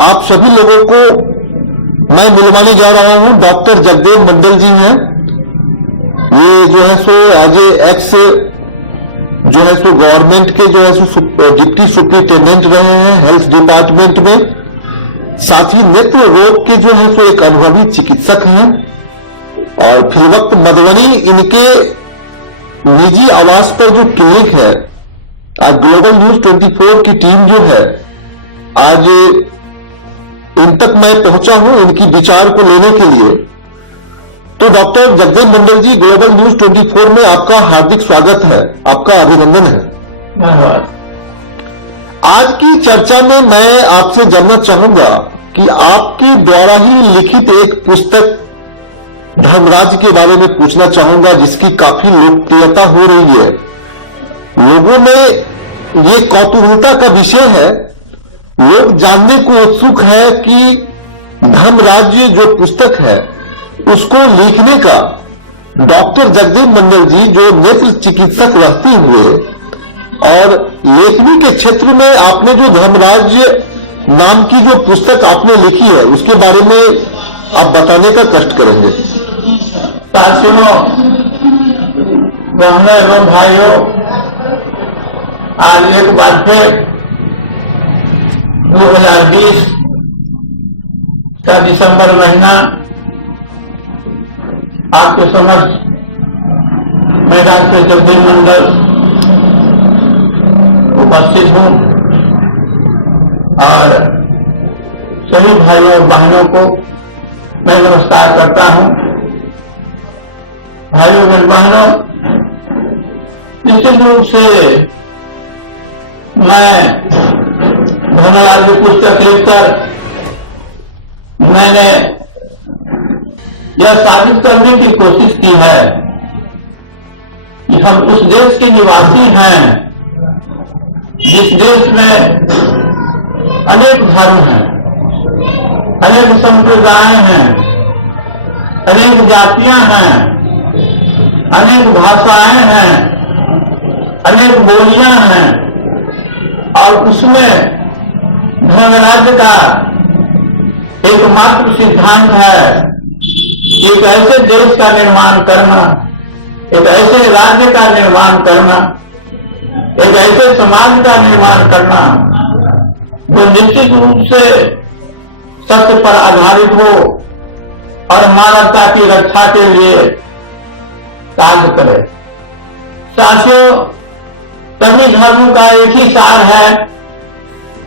आप सभी लोगों को मैं मिलवाने जा रहा हूं। डॉक्टर जगदेव मंडल जी हैं। ये जो है सो एज एक्स जो है सो गवर्नमेंट के जो है सो डिप्टी सुप्रिंटेंडेंट रहे हैं हेल्थ डिपार्टमेंट में। साथ ही नेत्र रोग के जो है सो एक अनुभवी चिकित्सक हैं और फिलवक्त मधुबनी इनके निजी आवास पर जो क्लिनिक है, आज ग्लोबल न्यूज 24 की टीम जो है आज इन तक मैं पहुंचा हूं इनकी विचार को लेने के लिए। तो डॉक्टर जगदेव मंडल जी, ग्लोबल न्यूज 24 में आपका हार्दिक स्वागत है, आपका अभिनंदन है। धन्यवाद। आज की चर्चा में मैं आपसे जानना चाहूंगा कि आपके द्वारा ही लिखित एक पुस्तक धर्मराज के बारे में पूछना चाहूंगा, जिसकी काफी लोकप्रियता हो रही है। लोगों में ये कौतूहलता का विषय है, लोग जानने को उत्सुक है कि धर्मराज जो पुस्तक है उसको लिखने का डॉक्टर जगदेव मंडल जी जो नेत्र चिकित्सक रहते हुए और लेखनी के क्षेत्र में आपने जो धर्मराज नाम की जो पुस्तक आपने लिखी है उसके बारे में आप बताने का कष्ट करेंगे। साथियों, बहनों एवं भाइयों, आज एक बार फिर 2020 का दिसंबर महीना आपके समक्ष मैं डॉक्टर जगदेव मंडल उपस्थित हूं और सभी भाइयों और बहनों को मैं नमस्कार करता हूं। भाइयों और बहनों, निश्चित रूप से मैं धर्मराज की पुस्तक लिखकर मैंने यह साबित करने की कोशिश की है कि हम उस देश के निवासी हैं जिस देश में अनेक धर्म हैं, अनेक संप्रदाय हैं, अनेक जातियां हैं, अनेक भाषाएं हैं, अनेक बोलियां हैं और उसमें धर्मराज का एकमात्र सिद्धांत है कि एक ऐसे देश का निर्माण करना, एक ऐसे राज्य का निर्माण करना, एक ऐसे समाज का निर्माण करना जो निश्चित रूप से सत्य पर आधारित हो और मानवता की रक्षा के लिए कार्य करे। साथियों, सभी धर्मों का एक ही सार है,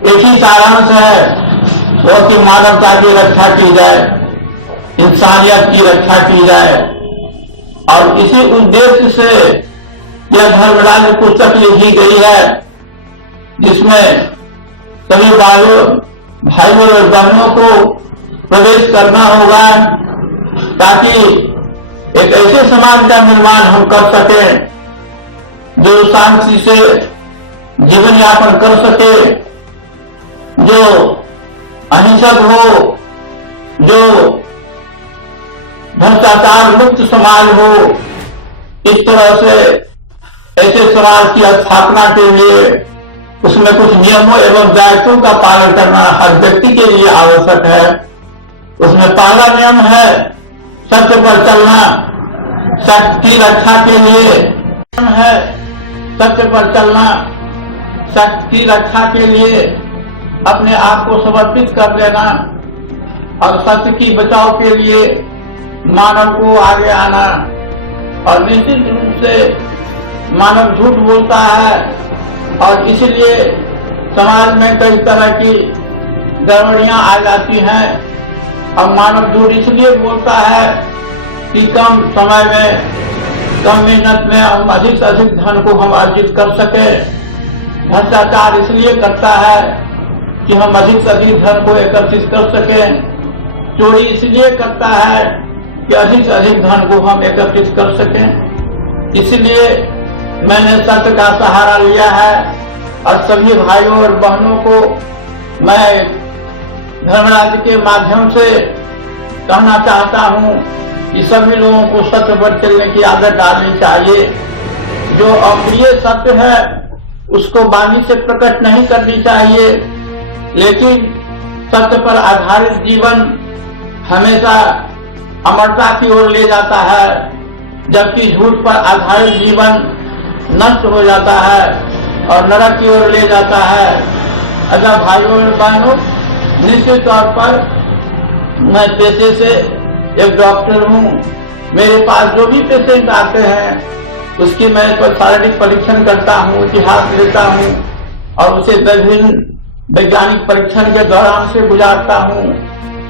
एक ही सारांश है, वो कि मानवता की रक्षा की जाए, इंसानियत की रक्षा की जाए और इसी उद्देश्य से यह धर्मराज पुस्तक लिखी गई है, जिसमें सभी भाइयों और बहनों को प्रवेश करना होगा ताकि एक ऐसे समाज का निर्माण हम कर सकें जो शांति से जीवन यापन कर सके, जो अहिंसक हो, जो भ्रष्टाचार मुक्त समाज हो। इस तरह से ऐसे समाज की स्थापना के लिए उसमें कुछ नियमों एवं दायित्वों का पालन करना हर व्यक्ति के लिए आवश्यक है। उसमें पहला नियम है सत्य पर चलना, सत्य की रक्षा के लिए है सत्य पर चलना, सत्य की रक्षा के लिए अपने आप को समर्पित कर देना और सत्य की बचाव के लिए मानव को आगे आना। और निश्चित रूप से मानव झूठ बोलता है और इसलिए समाज में कई तरह की गड़बड़ियां आ जाती हैं और मानव झूठ इसलिए बोलता है कि कम समय में, कम मेहनत में हम अधिक से अधिक धन को हम अर्जित कर सके। भ्रष्टाचार इसलिए करता है कि हम अधिक से अधिक धन को एकत्रित कर सके। चोरी इसलिए करता है कि अधिक से अधिक धन को हम एकत्रित कर सकें। इसलिए मैंने सत्य का सहारा लिया है और सभी भाइयों और बहनों को मैं धर्मराज के माध्यम से कहना चाहता हूं कि सभी लोगों को सत्य पर चलने की आदत डालनी चाहिए। जो अप्रिय सत्य है उसको वाणी से प्रकट नहीं करनी चाहिए, लेकिन सत्य पर आधारित जीवन हमेशा अमरता की ओर ले जाता है, जबकि झूठ पर आधारित जीवन नष्ट हो जाता है और नरक की ओर ले जाता है। अगर भाइयों और बहनों, निश्चित तौर पर मैं पेशे से एक डॉक्टर हूँ। मेरे पास जो भी पेशेंट आते हैं उसकी मैं शारीरिक परीक्षण करता हूँ, इतिहास लेता हूँ और उसे विभिन्न वैज्ञानिक परीक्षण के दौरान से गुजारता हूँ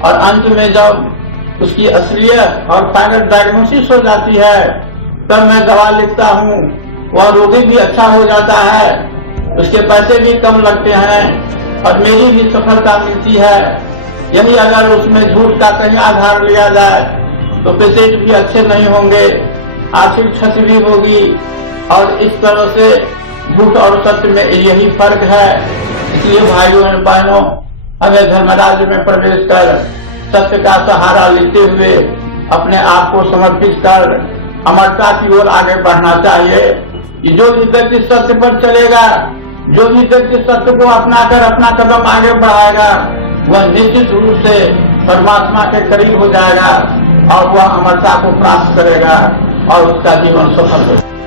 और अंत में जब उसकी असलियत और फाइनल डायग्नोसिस हो जाती है तब मैं दवा लिखता हूँ। वह रोगी भी अच्छा हो जाता है, उसके पैसे भी कम लगते हैं और मेरी भी सफलता मिलती है। यही अगर उसमें झूठ का कहीं आधार लिया जाए तो पेशेंट भी अच्छे नहीं होंगे, आर्थिक क्षति भी होगी। और इस तरह से झूठ और सत्य में यही फर्क है। इसलिए भाइयों और बहनों, हमें धर्मराज्य में प्रवेश कर सत्य का सहारा लेते हुए अपने आप को समर्पित कर अमरता की ओर आगे बढ़ना चाहिए। जो भी व्यक्ति सत्य पर चलेगा, जो भी व्यक्ति सत्य को अपनाकर अपना कदम आगे बढ़ाएगा, वह निश्चित रूप से परमात्मा के करीब हो जाएगा और वह अमरता को प्राप्त करेगा और उसका जीवन सफल होगा।